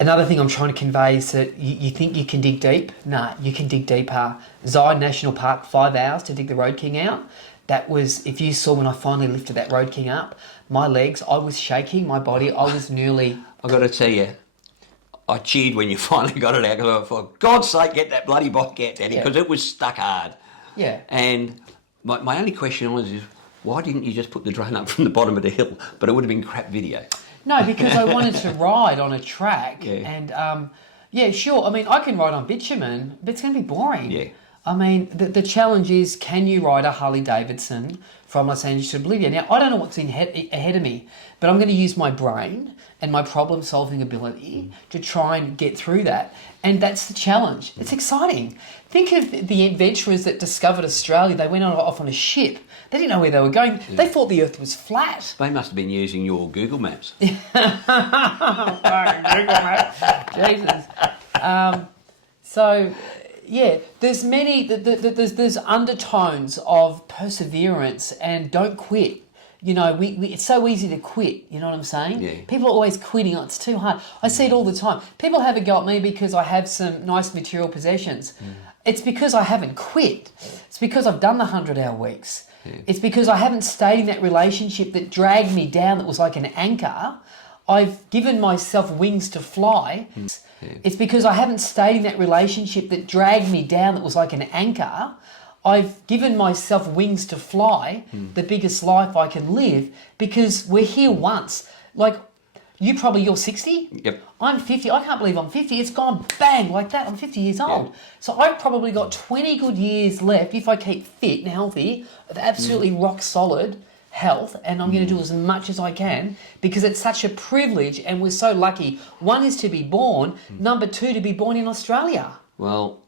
Another thing I'm trying to convey is that you think you can dig deep. Nah, you can dig deeper. Zion National Park, 5 hours to dig the Road King out. That was, if you saw when I finally lifted that Road King up, my legs, I was shaking, my body, I was nearly... I've got to tell you, I cheered when you finally got it out, because I thought, for God's sake, get that bloody bike out, Danny, because it was stuck hard. Yeah. And my only question was, why didn't you just put the drone up from the bottom of the hill? But it would have been crap video. No, because I wanted to ride on a track, and sure. I mean, I can ride on bitumen, but it's going to be boring. Yeah. I mean, the challenge is, can you ride a Harley Davidson from Los Angeles to Bolivia? Now, I don't know what's ahead of me, but I'm going to use my brain and my problem-solving ability to try and get through that. And that's the challenge. It's exciting. Think of the adventurers that discovered Australia. They went off on a ship. They didn't know where they were going. Yeah. They thought the Earth was flat. They must have been using your Google Maps. Google Maps. Jesus. There's undertones of perseverance and don't quit. It's so easy to quit, you know what I'm saying? Yeah. People are always quitting, oh, it's too hard. I see it all the time. People have a go at me because I have some nice material possessions. It's because I haven't quit. It's because I've done the 100-hour weeks. Yeah. It's because I haven't stayed in that relationship that dragged me down, that was like an anchor. I've given myself wings to fly. Yeah. It's because I haven't stayed in that relationship that dragged me down, that was like an anchor. I've given myself wings to fly, the biggest life I can live, because we're here once. Like, you're 60? Yep. I'm 50. I can't believe I'm 50. It's gone bang like that. I'm 50 years old. Yeah. So I've probably got 20 good years left if I keep fit and healthy, of absolutely rock solid health, and I'm going to do as much as I can, because it's such a privilege, and we're so lucky. One is to be born, number two, to be born in Australia. Well,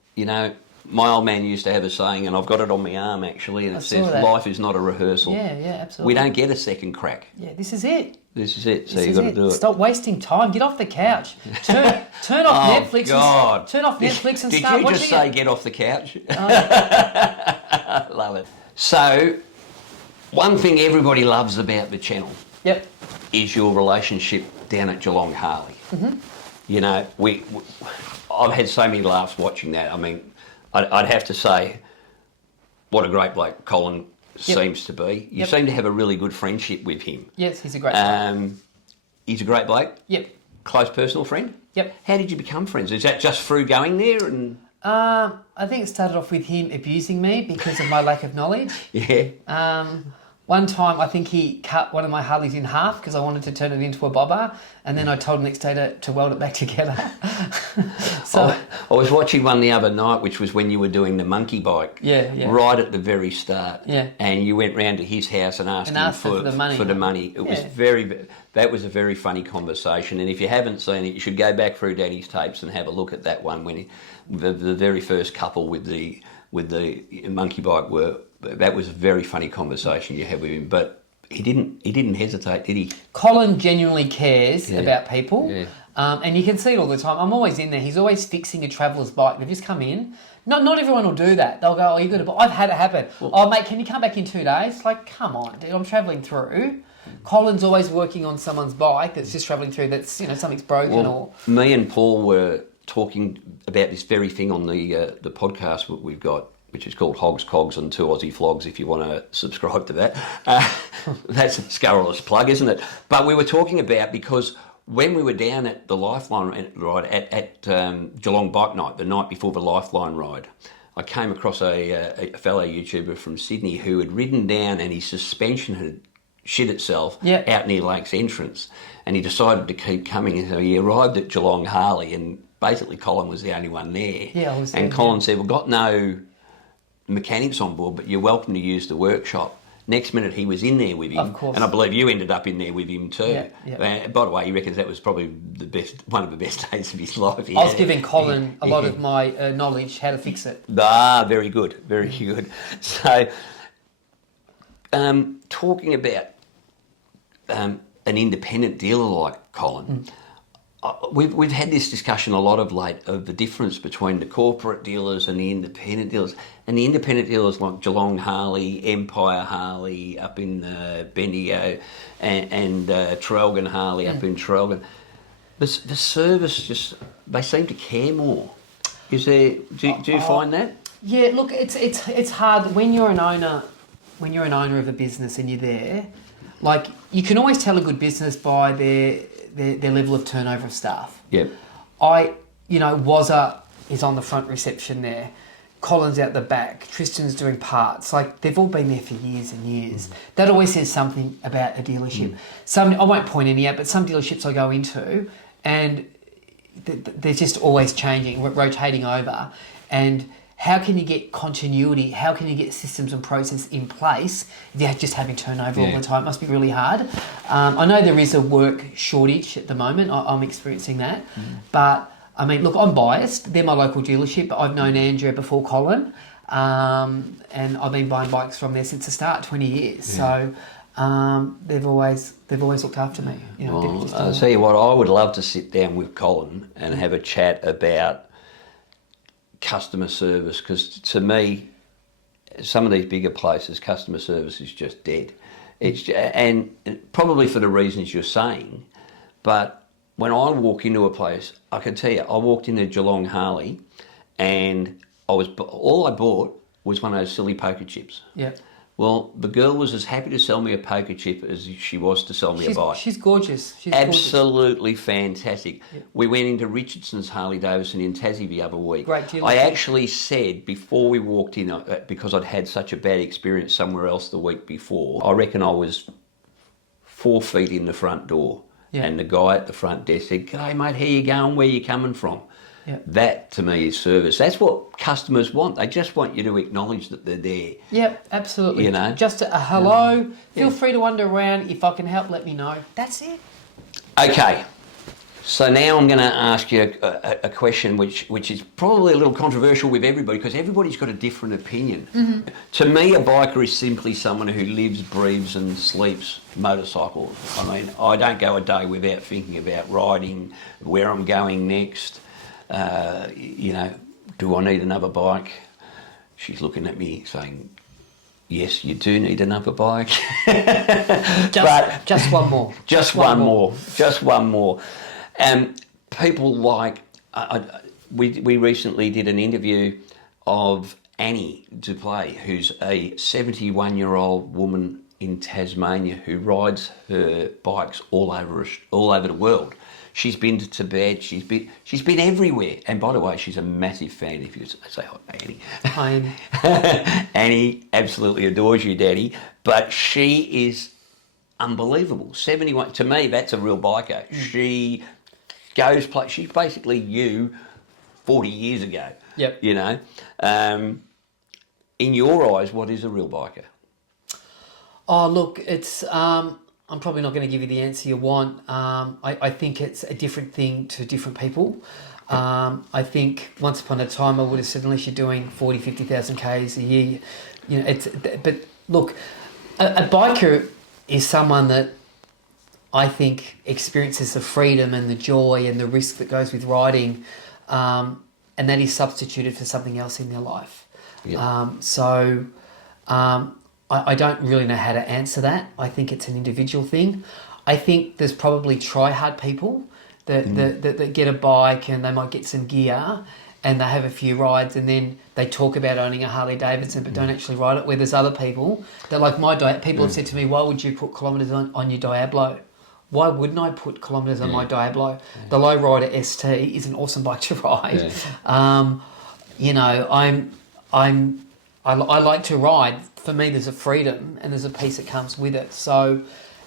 my old man used to have a saying, and I've got it on my arm actually, and it says, that. life is not a rehearsal. Yeah, absolutely. We don't get a second crack. Yeah, this is it. This is it, so you've got to do it. Stop wasting time. Get off the couch. Turn off Netflix. God. Turn off Netflix and Did start you watching just say it. get off the couch? Oh. Love it. So, one thing everybody loves about the channel Yep. is your relationship down at Geelong Harley. Mm-hmm. You know, I've had so many laughs watching that. I mean, I'd have to say, what a great bloke Colin seems to be. You seem to have a really good friendship with him. Yes, he's a great bloke. He's a great bloke? Yep. Close personal friend? Yep. How did you become friends? Is that just through going there? And I think it started off with him abusing me because of my lack of knowledge. Yeah. One time, I think he cut one of my Harleys in half because I wanted to turn it into a bobber, and then I told him the next day to weld it back together. So I was watching one the other night, which was when you were doing the monkey bike. Yeah. Right at the very start. Yeah. And you went round to his house and asked him for the money. It was that was a very funny conversation. And if you haven't seen it, you should go back through Daddy's tapes and have a look at that one when the very first couple with the monkey bike were. That was a very funny conversation you had with him, but he didn't hesitate, did he? Colin genuinely cares about people, Yeah. And you can see it all the time. I'm always in there. He's always fixing a traveller's bike. They've just come in. Not everyone will do that. They'll go, "Oh, you got to." I've had it happen. "Oh, mate, can you come back in 2 days?" Like, come on, dude. I'm travelling through. Colin's always working on someone's bike that's just travelling through. That's something's broken or. Me and Paul were talking about this very thing on the podcast that we've got, which is called Hogs, Cogs and To, Aussie Flogs, if you want to subscribe to that. That's a scurrilous plug, isn't it? But we were talking about, because when we were down at the Lifeline ride at Geelong Bike Night, the night before the Lifeline ride, I came across a fellow YouTuber from Sydney who had ridden down and his suspension had shit itself out near Lake's entrance, and he decided to keep coming, and so he arrived at Geelong Harley, and basically Colin was the only one there. Yeah, I was there. And Colin said, "We've got no mechanics on board, but you're welcome to use the workshop." Next minute he was in there with him. Of course. And I believe you ended up in there with him too. Yeah. By the way, he reckons that was probably one of the best days of his life. I was giving Colin a lot of my knowledge how to fix it. Very good, very good. So, talking about an independent dealer like Colin, we've had this discussion a lot of late of the difference between the corporate dealers and the independent dealers. And the independent dealers like Geelong Harley, Empire Harley up in Bendigo, and Traralgon Harley up in Traralgon. The service just, they seem to care more. Is there? Do you find that? Yeah, look, it's hard when you're an owner. When you're an owner of a business and you're there, like, you can always tell a good business by their level of turnover of staff. Yeah. Wazza is on the front reception there. Colin's out the back. Tristan's doing parts. Like, they've all been there for years and years. That always says something about a dealership. I won't point any out, but some dealerships I go into, and they're just always changing, rotating over. And how can you get continuity? How can you get systems and process in place if you're just having turnover all the time? It must be really hard. I know there is a work shortage at the moment. I'm experiencing that. But, I mean, look, I'm biased. They're my local dealership. I've known Andrea before Colin. And I've been buying bikes from there since the start, 20 years. Yeah. So they've always looked after me. I'll tell you what, I would love to sit down with Colin and have a chat about customer service, because to me, some of these bigger places, customer service is just dead. And probably for the reasons you're saying, but when I walk into a place, I can tell you, I walked into Geelong Harley, and all I bought was one of those silly poker chips. Yeah. Well, the girl was as happy to sell me a poker chip as she was to sell me a bike. She's gorgeous. She's absolutely fantastic. Yeah. We went into Richardson's Harley Davidson in Tassie the other week. Great deal. I actually said before we walked in, because I'd had such a bad experience somewhere else the week before, I reckon I was 4 feet in the front door. Yeah. And the guy at the front desk said, "G'day mate, how you going? Where you coming from?" Yeah. That to me is service. That's what customers want. They just want you to acknowledge that they're there. Yep, absolutely. Just a hello. Feel free to wander around. If I can help, let me know. That's it. Okay. So now I'm going to ask you a question which is probably a little controversial with everybody because everybody's got a different opinion. Mm-hmm. To me, a biker is simply someone who lives, breathes and sleeps motorcycles. I mean, I don't go a day without thinking about riding, where I'm going next, you know, do I need another bike? She's looking at me saying, yes, you do need another bike. Just one more. Just one more. Just one more. People like... we recently did an interview of Annie Duplay, who's a 71-year-old woman in Tasmania who rides her bikes all over the world. She's been to Tibet. She's been everywhere. And by the way, she's a massive fan. If you say hi, Annie. I am. Annie absolutely adores you, Daddy. But she is unbelievable. 71. To me, that's a real biker. She goes play. She's basically you 40 years ago. Yep. You know. In your eyes, what is a real biker? Oh, look, it's... I'm probably not going to give you the answer you want. I think it's a different thing to different people. I think once upon a time I would have said unless you're doing 40, 50,000 Ks a year, you know, but look, a biker is someone that I think experiences the freedom and the joy and the risk that goes with riding, and that is substituted for something else in their life. Yeah. I don't really know how to answer that. I think it's an individual thing. I think there's probably try-hard people that get a bike and they might get some gear and they have a few rides and then they talk about owning a Harley Davidson but don't actually ride it, where there's other people that, like people have said to me, why would you put kilometres on your Diablo? Why wouldn't I put kilometres on my Diablo? The Lowrider ST is an awesome bike to ride. Yeah. You know, I like to ride. For me, there's a freedom and there's a peace that comes with it. So,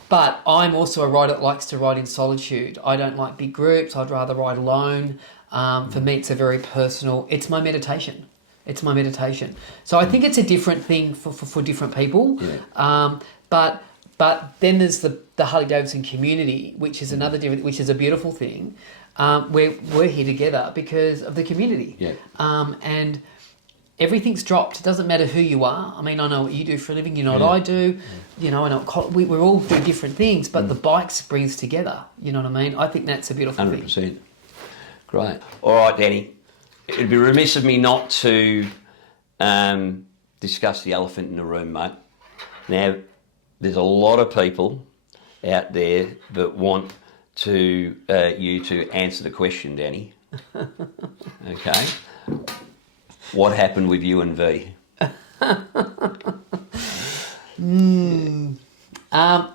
but I'm also a rider that likes to ride in solitude. I don't like big groups. I'd rather ride alone. For me, it's a very personal... It's my meditation. It's my meditation. So I think it's a different thing for different people. Yeah. But then there's the Harley Davidson community, which is another different... Which is a beautiful thing. We're here together because of the community. Yeah. And... everything's dropped. It doesn't matter who you are. I mean, I know what you do for a living. You know what I do. You know, I know we all do different things, but the bikes brings together. You know what I mean? I think that's a beautiful 100%. thing. Great. All right, Danny. It'd be remiss of me not to discuss the elephant in the room, mate. Now, there's a lot of people out there that want you to answer the question, Danny. Okay. What happened with you and V?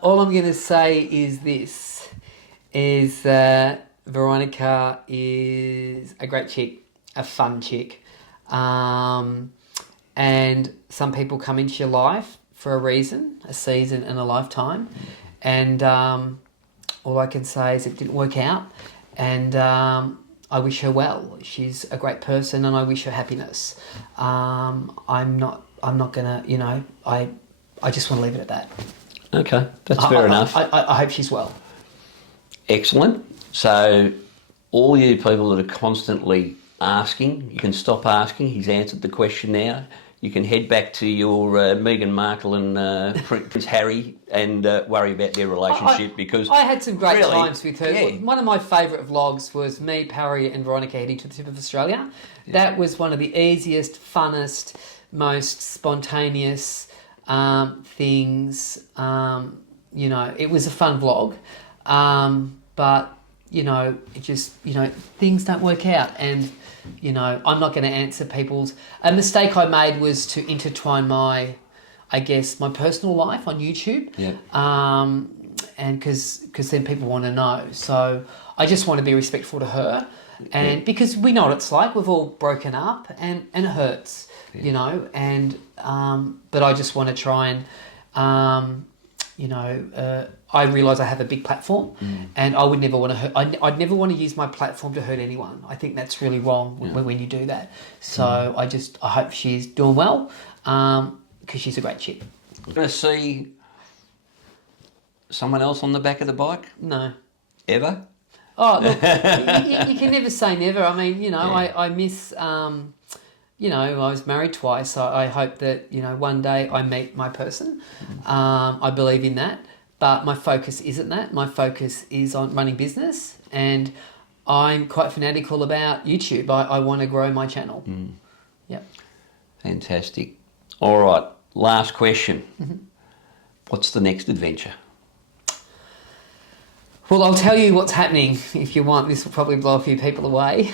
All I'm going to say is this, is Veronica is a great chick, a fun chick. And some people come into your life for a reason, a season and a lifetime. And all I can say is it didn't work out. And... I wish her well. She's a great person and I wish her happiness. I'm not gonna, you know, I just want to leave it at that. Okay, that's fair enough. I hope she's well. Excellent. So all you people that are constantly asking, you can stop asking. He's answered the question now. You can head back to your Meghan Markle and Prince Harry and worry about their relationship because... I had some great times with her. Yeah. One of my favourite vlogs was me, Parry and Veronica heading to the tip of Australia. Yeah. That was one of the easiest, funnest, most spontaneous things. You know, it was a fun vlog. But, you know, it just, you know, things don't work out and... You know, I'm not going to answer people's... A mistake I made was to intertwine my personal life on YouTube. Yeah. And because then people want to know. So I just want to be respectful to her. And because we know what it's like. We've all broken up and it hurts, you know. And but I just want to try and, you know... I realise I have a big platform and I would never want to hurt... I'd never want to use my platform to hurt anyone. I think that's really wrong when you do that. So I hope she's doing well because she's a great chick. Going to see someone else on the back of the bike? No. Ever? Oh, look, you can never say never. I mean, you know, I miss, you know, I was married twice. So I hope that, you know, one day I meet my person. I believe in that. But my focus isn't that. My focus is on running business. And I'm quite fanatical about YouTube. I want to grow my channel. Yep. Fantastic. All right, last question. What's the next adventure? Well, I'll tell you what's happening if you want. This will probably blow a few people away.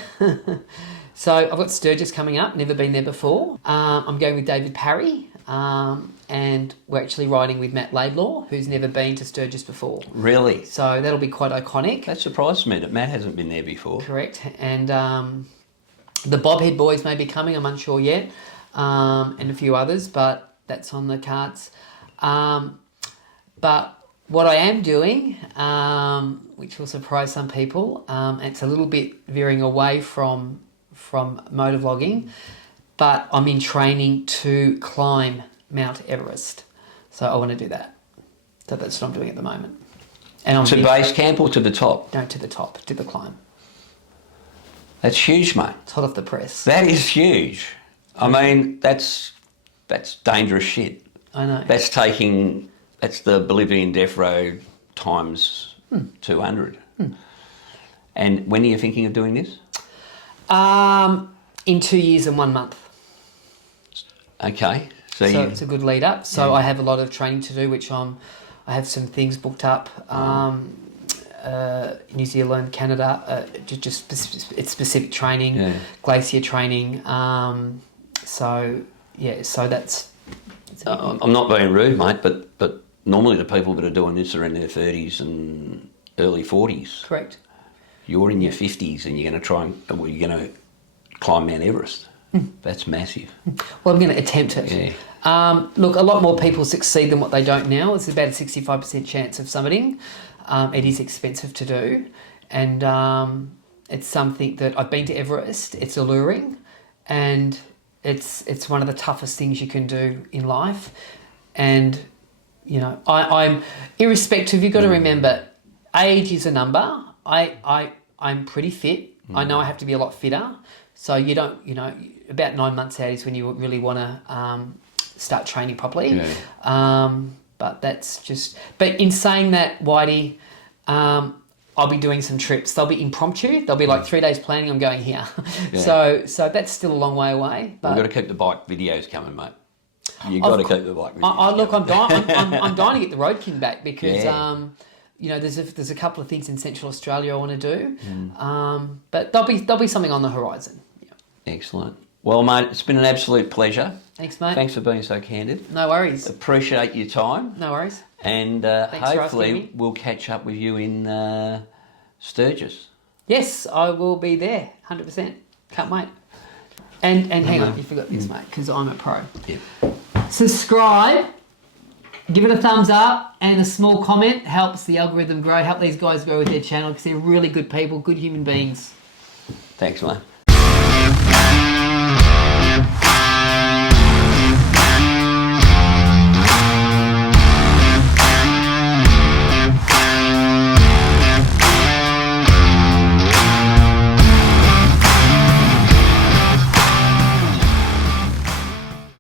So I've got Sturgis coming up, never been there before. I'm going with David Parry, and we're actually riding with Matt Laidlaw, who's never been to Sturgis before. Really? So that'll be quite iconic. That surprised me that Matt hasn't been there before. Correct. And the Bobhead boys may be coming, I'm unsure yet, and a few others, but that's on the cards. But what I am doing, which will surprise some people, it's a little bit veering away from motovlogging, but I'm in training to climb Mount Everest. So I want to do that. So that's what I'm doing at the moment. And I'm to base camp or to the top? No, to the top, to the climb. That's huge, mate. It's hot off the press. That is huge. I mean, that's dangerous shit. I know. That's the Bolivian Death Road times 200. And when are you thinking of doing this? In 2 years and 1 month. Okay. So it's a good lead up. So I have a lot of training to do, which I have some things booked up. New Zealand, Canada, it's specific training, glacier training. So that's. I'm not being rude, mate, but normally the people that are doing this are in their 30s and early 40s. Correct. You're in your 50s and you're going to climb Mount Everest. That's massive. Well, I'm going to attempt it. Yeah. Look, a lot more people succeed than what they don't now. It's about a 65% chance of summiting. It is expensive to do, and it's something that I've been to Everest. It's alluring, and it's one of the toughest things you can do in life. And you know, I'm irrespective. You've got to remember, age is a number. I'm pretty fit. I know I have to be a lot fitter. So you don't, about 9 months out is when you really want to start training properly. But that's just. But in saying that, Whitey, I'll be doing some trips. They'll be impromptu. They'll be like 3 days planning. I'm going here. So that's still a long way away. But we've got to keep the bike videos coming, mate. You've got to keep the bike videos. Look, I'm dying to get the Road King back because there's a couple of things in Central Australia I want to do. But there'll be something on the horizon. Excellent. Well, mate, it's been an absolute pleasure. Thanks, mate. Thanks for being so candid. No worries. Appreciate your time. No worries. And hopefully we'll catch up with you in Sturgis. Yes, I will be there, 100%. Can't wait. And hang on, you forgot this, mate, because I'm a pro. Yeah. Subscribe, give it a thumbs up, and a small comment helps the algorithm grow, help these guys grow with their channel because they're really good people, good human beings. Thanks, mate.